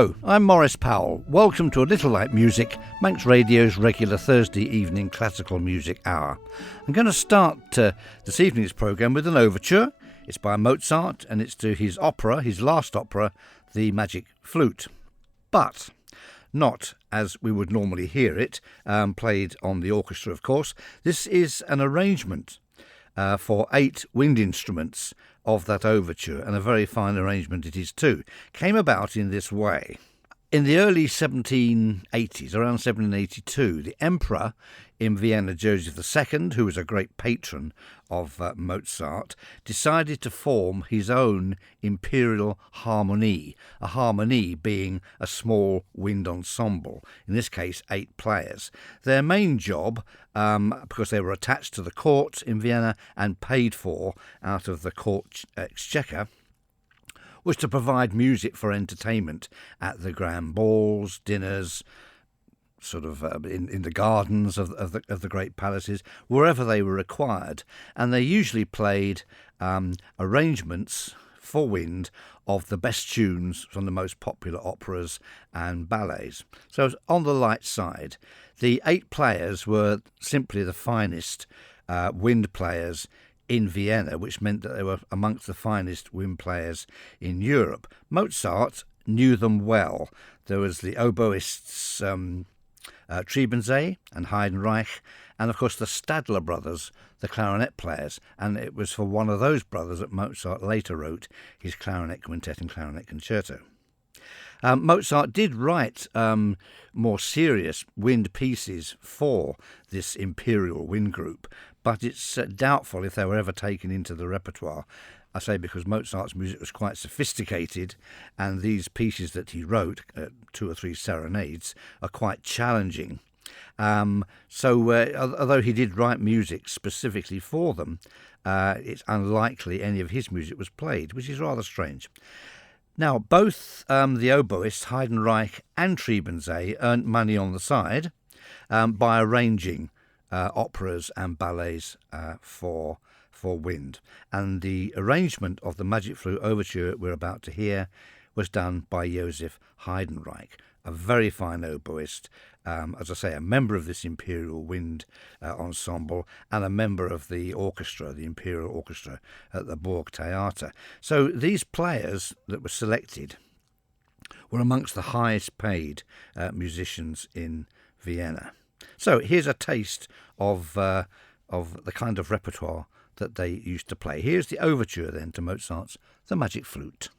Hello, I'm Maurice Powell. Welcome to A Little Like Music, Manx Radio's regular Thursday evening classical music hour. I'm going to start this evening's programme with an overture. It's by Mozart and it's to his opera, his last opera, The Magic Flute. But not as we would normally hear it, played on the orchestra, of course. This is an arrangement for 8 wind instruments of that overture, and a very fine arrangement it is too. Came about in this way. In the early 1780s, around 1782, the Emperor in Vienna, Joseph II, who was a great patron of Mozart, decided to form his own imperial harmonie, a harmonie being a small wind ensemble, in this case 8 players. Their main job, because they were attached to the court in Vienna and paid for out of the court exchequer, was to provide music for entertainment at the grand balls, dinners, sort of in the gardens of the great palaces, wherever they were required. And they usually played arrangements for wind of the best tunes from the most popular operas and ballets. So on the light side, the 8 players were simply the finest wind players in Vienna, which meant that they were amongst the finest wind players in Europe. Mozart knew them well. There was the oboists Trebensee and Heidenreich, and of course the Stadler brothers, the clarinet players, and it was for one of those brothers that Mozart later wrote his clarinet quintet and clarinet concerto. Mozart did write more serious wind pieces for this imperial wind group, but it's doubtful if they were ever taken into the repertoire. I say because Mozart's music was quite sophisticated, and these pieces that he wrote, 2 or 3 serenades, are quite challenging. Although he did write music specifically for them, it's unlikely any of his music was played, which is rather strange. Now, both the oboists, Heidenreich and Trebensee, earned money on the side by arranging operas and ballets for wind. And the arrangement of the Magic Flute Overture we're about to hear was done by Joseph Heidenreich, a very fine oboist, as I say, a member of this Imperial Wind Ensemble and a member of the orchestra, the Imperial Orchestra at the Burg Theater. So these players that were selected were amongst the highest paid musicians in Vienna. So here's a taste of the kind of repertoire that they used to play. Here's the overture then to Mozart's The Magic Flute.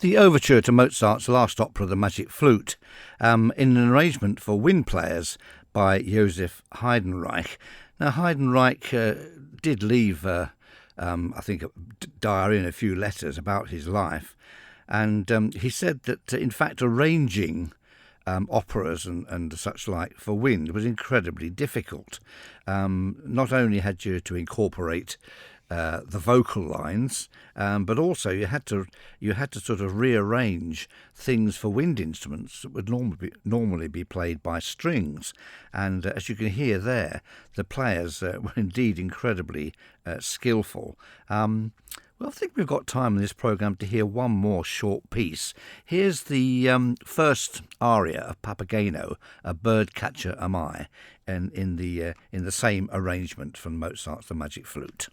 The overture to Mozart's last opera, The Magic Flute, in an arrangement for wind players by Joseph Heidenreich. Now, Heidenreich did leave, I think, a diary and a few letters about his life, and he said that, in fact, arranging operas and such like for wind was incredibly difficult. Not only had you to incorporate the vocal lines, but also you had to sort of rearrange things for wind instruments that would normally be played by strings. And as you can hear there, the players were indeed incredibly skillful. Well, I think we've got time in this programme to hear one more short piece. Here's the first aria of Papageno, A Bird Catcher Am I, and in the same arrangement from Mozart's The Magic Flute.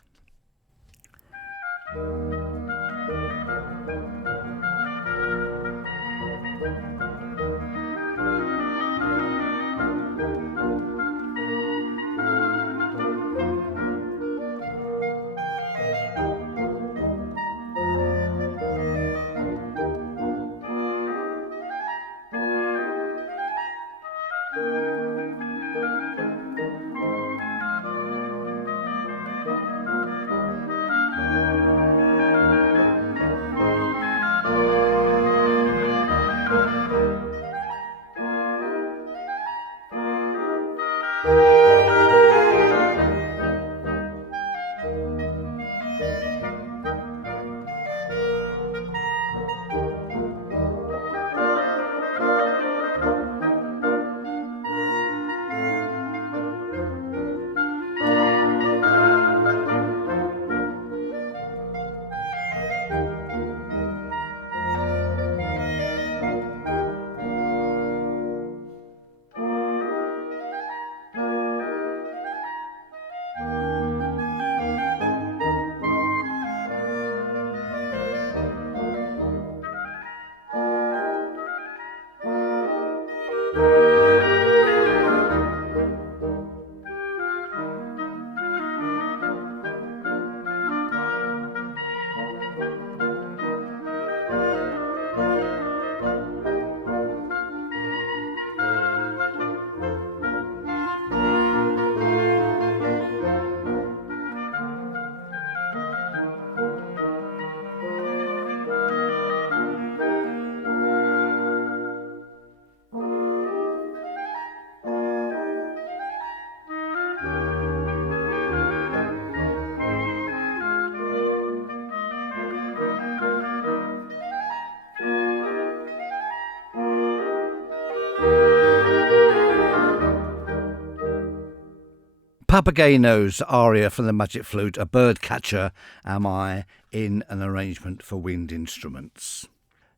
Papageno's aria from the Magic Flute, A Bird Catcher Am I, in an arrangement for wind instruments.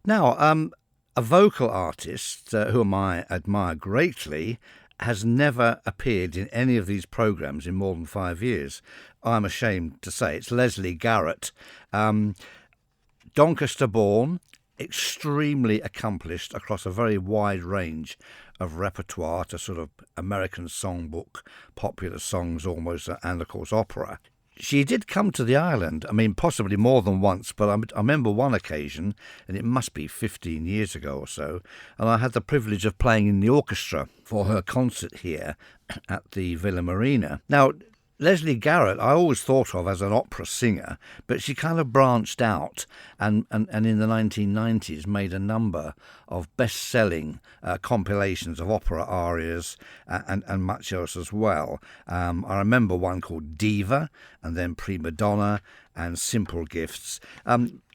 Now, a vocal artist whom I admire greatly has never appeared in any of these programmes in more than 5 years. I'm ashamed to say it's Leslie Garrett. Doncaster born, extremely accomplished across a very wide range of repertoire to sort of American songbook, popular songs almost, and of course opera. She did come to the island, possibly more than once, but I remember one occasion, and it must be 15 years ago or so, and I had the privilege of playing in the orchestra for her concert here at the Villa Marina. Now, Leslie Garrett I always thought of as an opera singer, but she kind of branched out and in the 1990s made a number of best-selling compilations of opera arias and much else as well. I remember one called Diva, and then Prima Donna and Simple Gifts.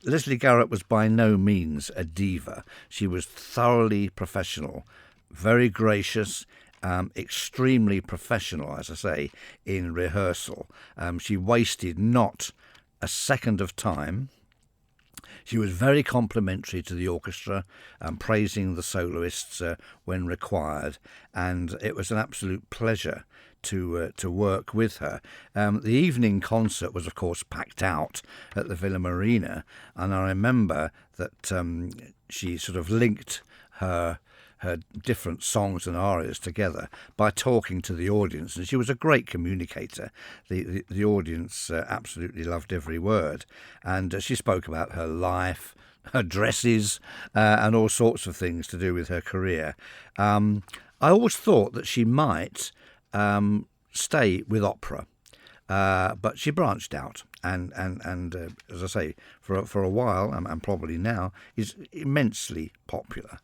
Leslie Garrett was by no means a diva. She was thoroughly professional, very gracious, extremely professional, as I say, in rehearsal. She wasted not a second of time. She was very complimentary to the orchestra, praising the soloists when required, and it was an absolute pleasure to work with her. The evening concert was, of course, packed out at the Villa Marina, and I remember that she sort of linked her different songs and arias together by talking to the audience, and she was a great communicator. The audience absolutely loved every word, and she spoke about her life, her dresses, and all sorts of things to do with her career. I always thought that she might stay with opera, but she branched out, and as I say, for a while, and probably now, is immensely popular.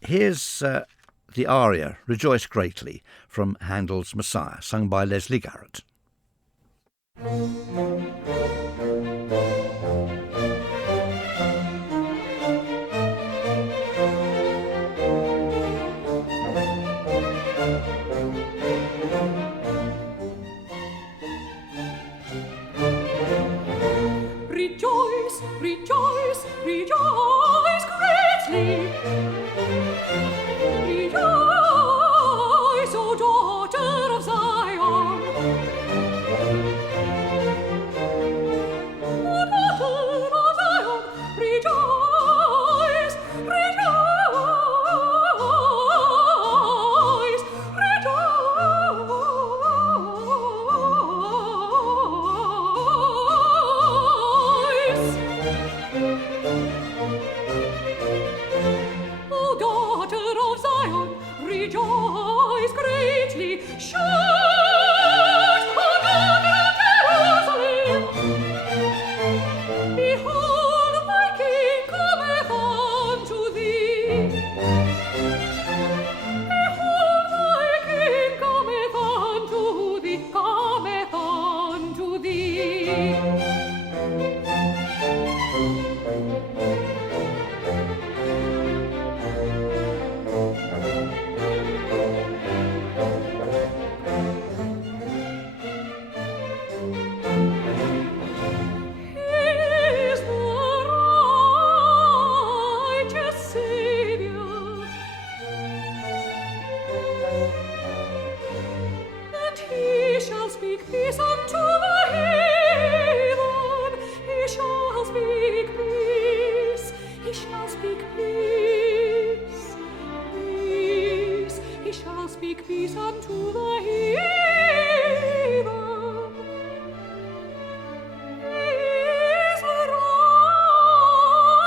Here's the aria, Rejoice Greatly, from Handel's Messiah, sung by Leslie Garrett. Rejoice, rejoice, rejoice greatly. Rejoice, O daughter of Zion. O daughter of Zion, rejoice, rejoice, rejoice. O daughter of Zion, rejoice greatly. Shout, O daughter of Jerusalem. Behold, thy King cometh unto thee. Behold, thy King cometh unto thee, cometh unto thee. Is the righteous Saviour, and he shall speak peace unto the heathen. He shall speak peace. He shall speak peace. Peace. He shall speak peace unto the heathen. Is the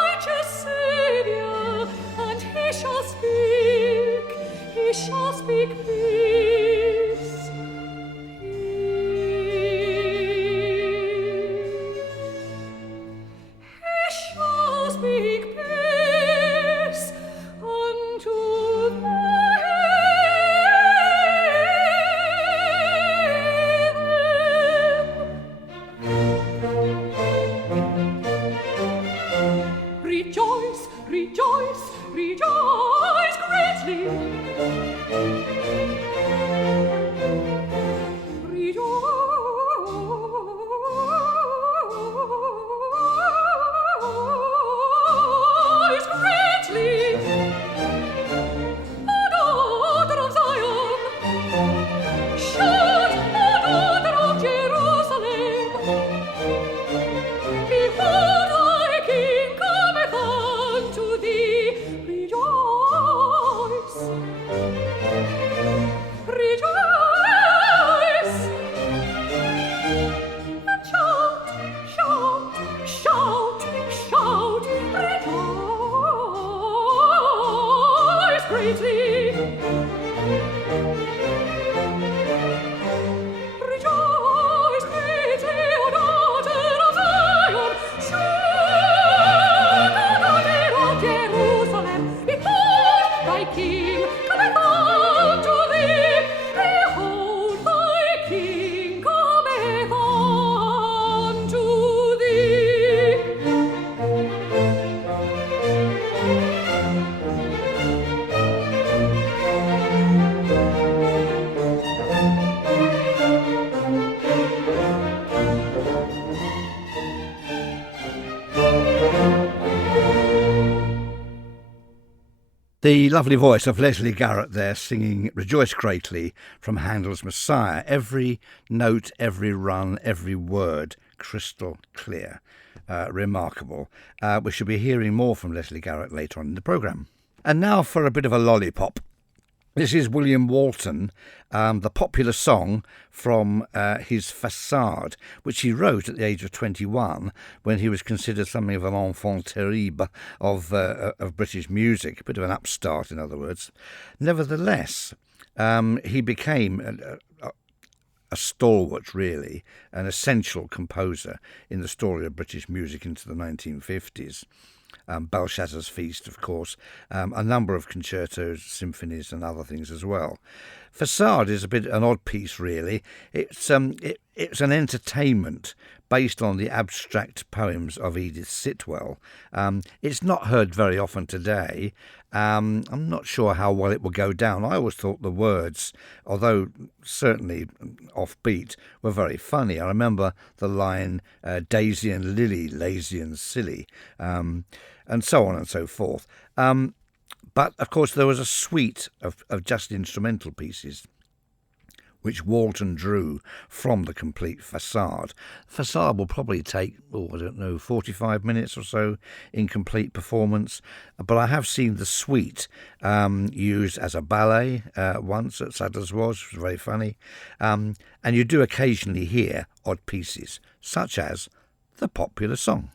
righteous Saviour, and he shall speak peace. He shall speak peace unto the heathen. Rejoice, rejoice, rejoice greatly. The lovely voice of Leslie Garrett there singing Rejoice Greatly from Handel's Messiah. Every note, every run, every word crystal clear. Remarkable. We should be hearing more from Leslie Garrett later on in the programme. And now for a bit of a lollipop. This is William Walton, the popular song from his Facade, which he wrote at the age of 21 when he was considered something of an enfant terrible of British music, a bit of an upstart, in other words. Nevertheless, he became a stalwart, really, an essential composer in the story of British music into the 1950s. Belshazzar's Feast, of course, a number of concertos, symphonies and other things as well. Facade is a bit an odd piece, really. It's an entertainment based on the abstract poems of Edith Sitwell. It's not heard very often today. I'm not sure how well it will go down. I always thought the words, although certainly offbeat, were very funny. I remember the line, Daisy and Lily, lazy and silly, and so on and so forth. But, of course, there was a suite of just instrumental pieces which Walton drew from the complete Facade. Facade will probably take, 45 minutes or so in complete performance. But I have seen the suite used as a ballet once at Sadler's Wells, which was very funny. And you do occasionally hear odd pieces, such as the popular song.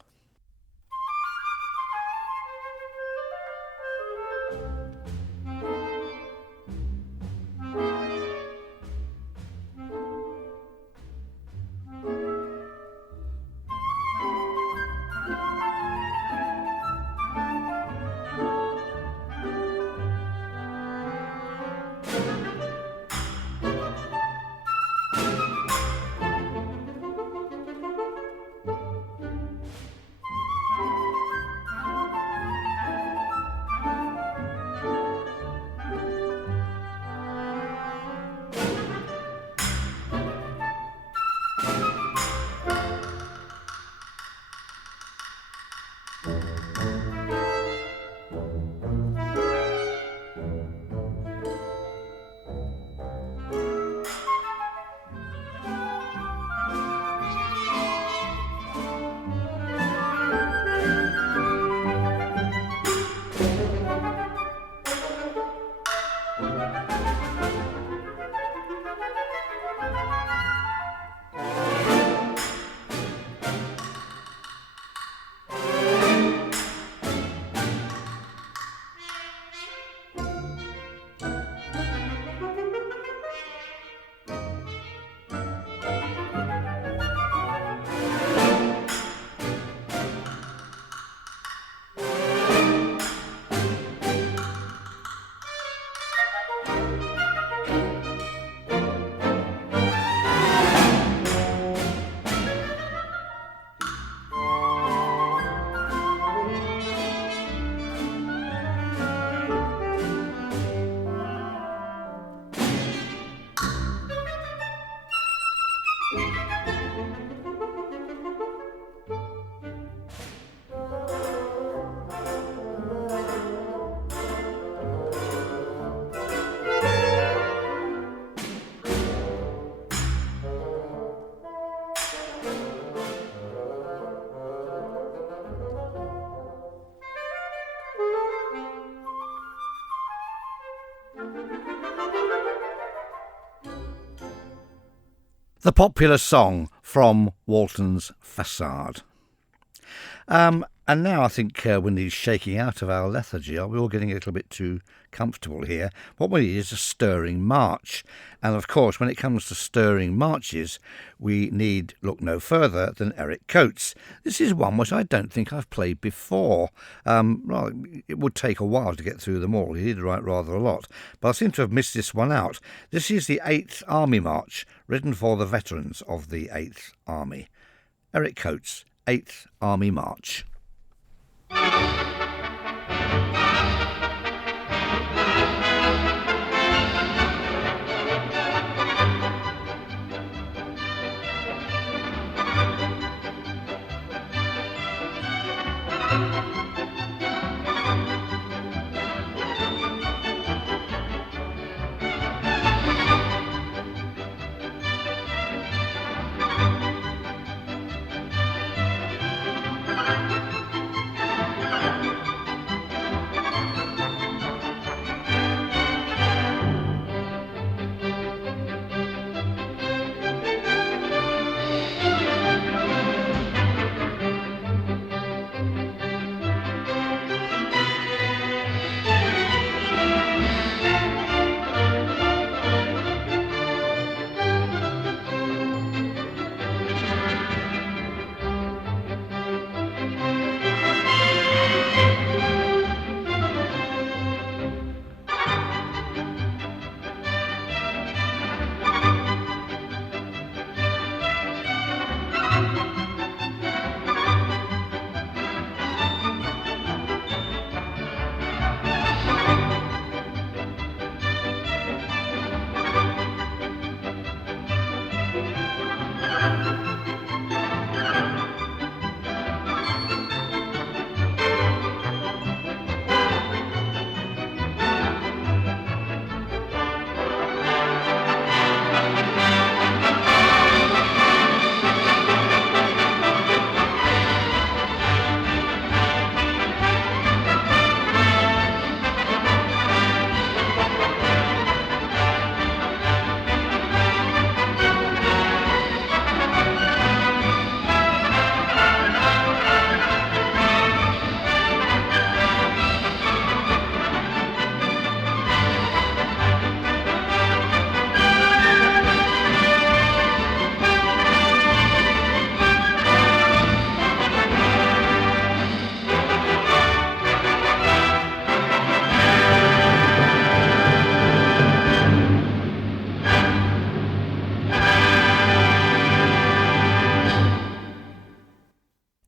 The popular song from Walton's Facade. And now I think we need shaking out of our lethargy. Are we all getting a little bit too comfortable here? What we need is a stirring march. And of course, when it comes to stirring marches, we need look no further than Eric Coates. This is one which I don't think I've played before. Well, it would take a while to get through them all. He did write rather a lot. But I seem to have missed this one out. This is the 8th Army March, written for the veterans of the 8th Army. Eric Coates, 8th Army March.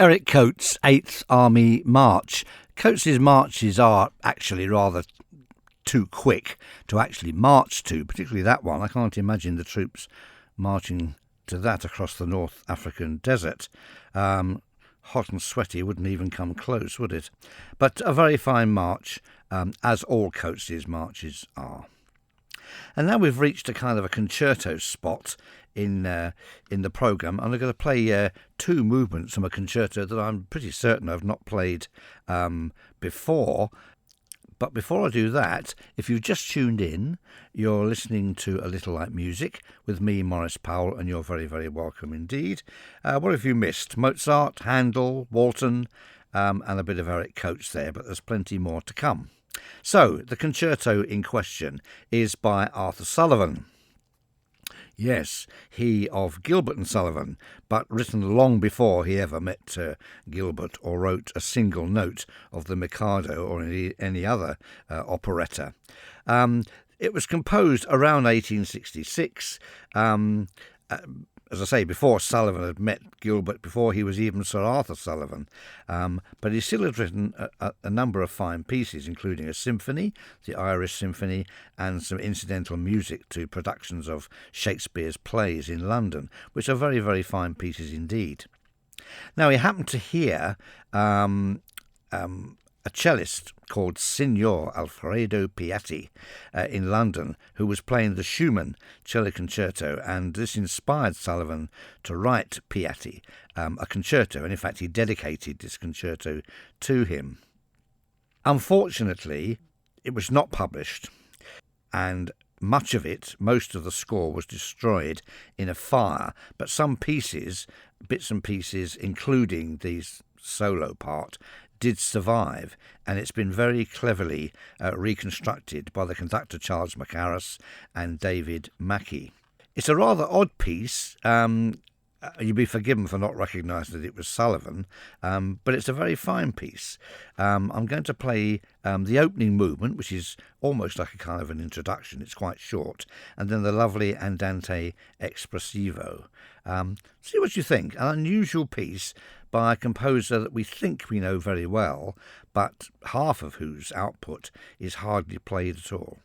Eric Coates' 8th Army March. Coates' marches are actually rather too quick to actually march to, particularly that one. I can't imagine the troops marching to that across the North African desert. Hot and sweaty wouldn't even come close, would it? But a very fine march, as all Coates' marches are. And now we've reached a kind of a concerto spot in the programme, and I'm going to play two movements from a concerto that I'm pretty certain I've not played before. But before I do that, if you've just tuned in, you're listening to A Little Light Music with me, Maurice Powell, and you're very, very welcome indeed. What have you missed? Mozart, Handel, Walton, and a bit of Eric Coates there, but there's plenty more to come. So, the concerto in question is by Arthur Sullivan. Yes, he of Gilbert and Sullivan, but written long before he ever met Gilbert or wrote a single note of the Mikado or any other operetta. It was composed around 1866, as I say, before Sullivan had met Gilbert, before he was even Sir Arthur Sullivan. But he still had written a number of fine pieces, including a symphony, the Irish Symphony, and some incidental music to productions of Shakespeare's plays in London, which are very, very fine pieces indeed. Now, he happened to hear a cellist called Signor Alfredo Piatti in London, who was playing the Schumann cello concerto, and this inspired Sullivan to write Piatti a concerto, and in fact he dedicated this concerto to him. Unfortunately, it was not published, and much of it, most of the score, was destroyed in a fire, but some pieces, bits and pieces, including the solo part, did survive, and it's been very cleverly reconstructed by the conductor Charles Mackarus and David Mackey. It's a rather odd piece. You'll be forgiven for not recognising that it was Sullivan, but it's a very fine piece. I'm going to play the opening movement, which is almost like a kind of an introduction. It's quite short, and then the lovely Andante Espressivo. See what you think. An unusual piece by a composer that we think we know very well, but half of whose output is hardly played at all.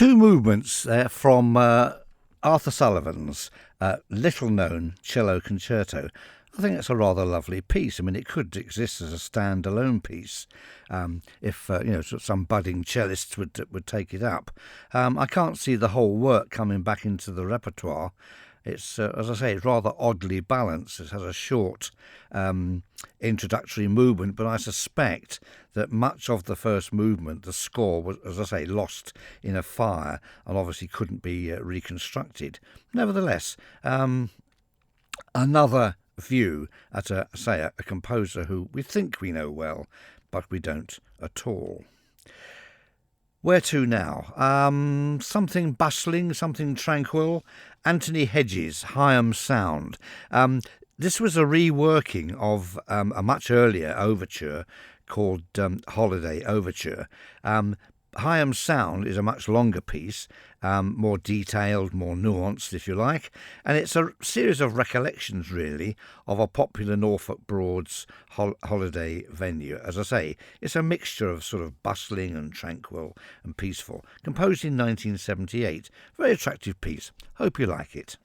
Two movements from Arthur Sullivan's little-known cello concerto. I think it's a rather lovely piece. I mean, it could exist as a standalone piece if some budding cellists would take it up. I can't see the whole work coming back into the repertoire. It's, as I say, it's rather oddly balanced. It has a short introductory movement, but I suspect that much of the first movement, the score, was, as I say, lost in a fire and obviously couldn't be reconstructed. Nevertheless, another view at a composer who we think we know well, but we don't at all. Where to now? Something bustling, something tranquil. Anthony Hedges' Hyam Sound. This was a reworking of a much earlier overture called Holiday Overture. Hyam Sound is a much longer piece, more detailed, more nuanced, if you like, and it's a series of recollections, really, of a popular Norfolk Broads holiday venue. As I say, it's a mixture of sort of bustling and tranquil and peaceful, composed in 1978. Very attractive piece. Hope you like it.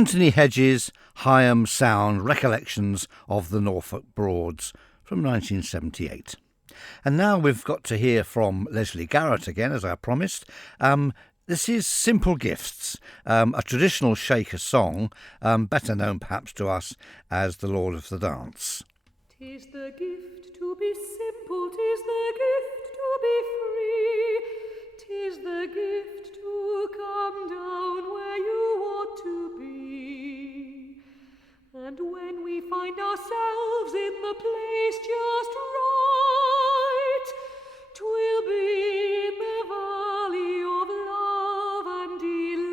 Anthony Hedges' Higham Sound Recollections of the Norfolk Broads from 1978. And now we've got to hear from Leslie Garrett again, as I promised. This is Simple Gifts, a traditional Shaker song, better known perhaps to us as The Lord of the Dance. 'Tis the gift to be simple, 'tis the gift to be free, 'tis the gift to come down where you ought to be. And when we find ourselves in the place just right, 'twill be in the valley of love and delight.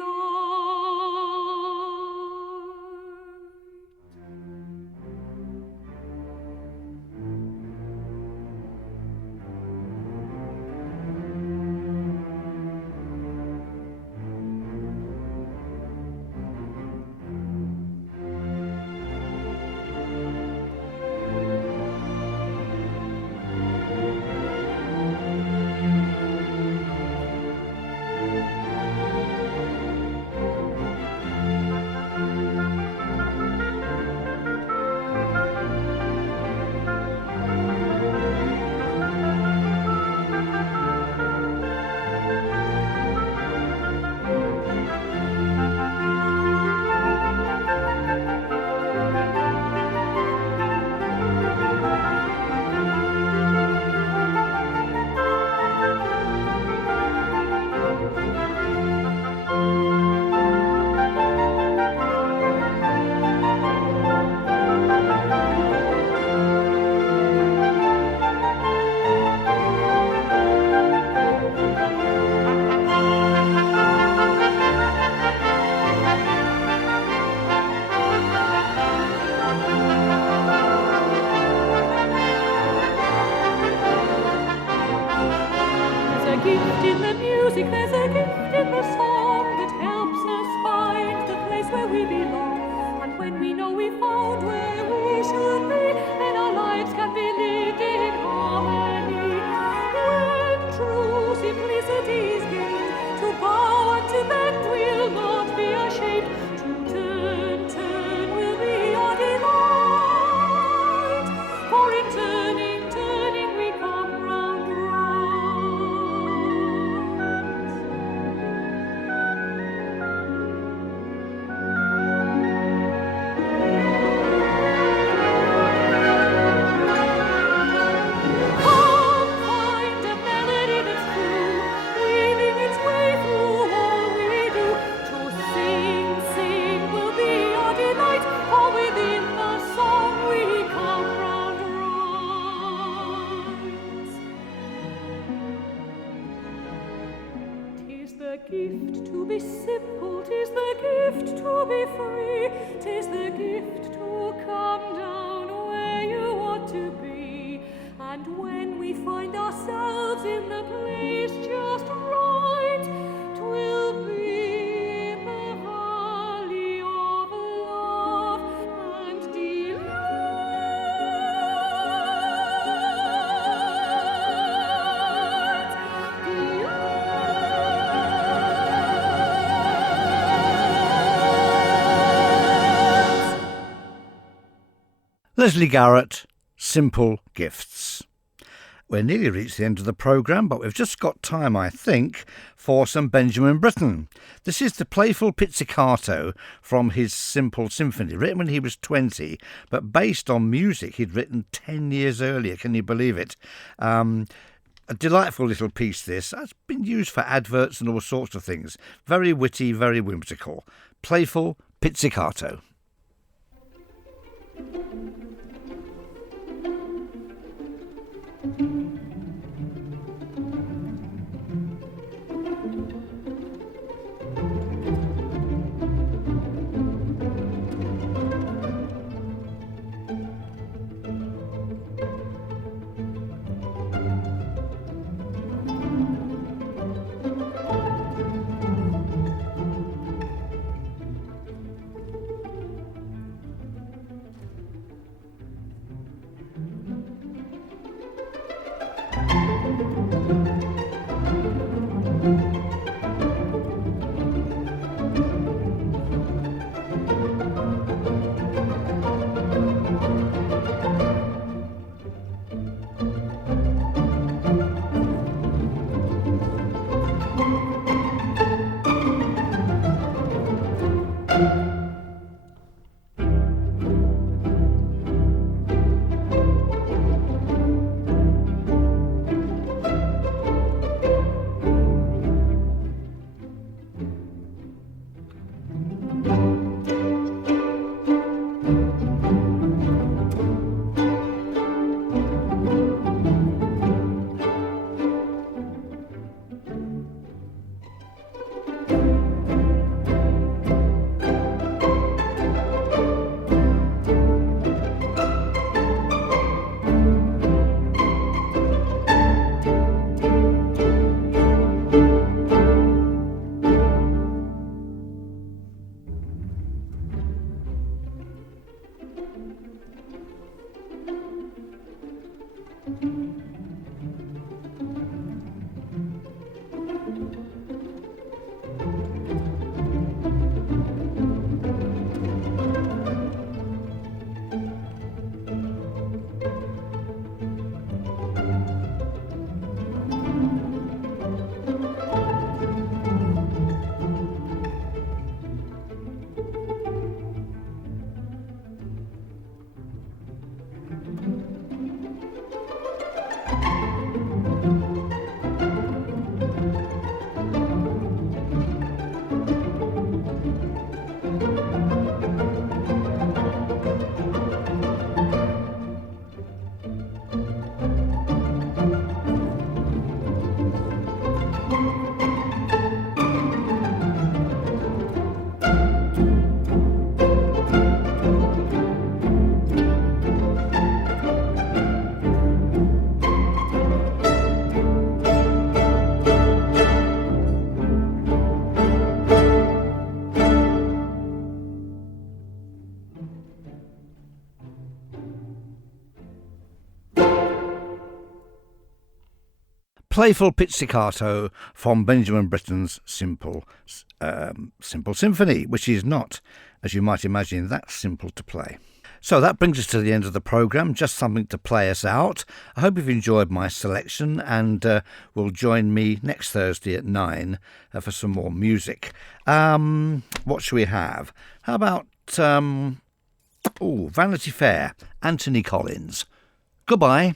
Leslie Garrett, Simple Gifts. We're nearly reached the end of the programme, but we've just got time, I think, for some Benjamin Britten. This is the playful pizzicato from his Simple Symphony, written when he was 20, but based on music he'd written 10 years earlier. Can you believe it? A delightful little piece, this. It's been used for adverts and all sorts of things. Very witty, very whimsical. Playful pizzicato. playful pizzicato from Benjamin Britten's Simple Symphony, which is not, as you might imagine, that simple to play. So that brings us to the end of the programme, just something to play us out. I hope you've enjoyed my selection and will join me next Thursday at 9 for some more music. What shall we have? How about Vanity Fair, Anthony Collins. Goodbye.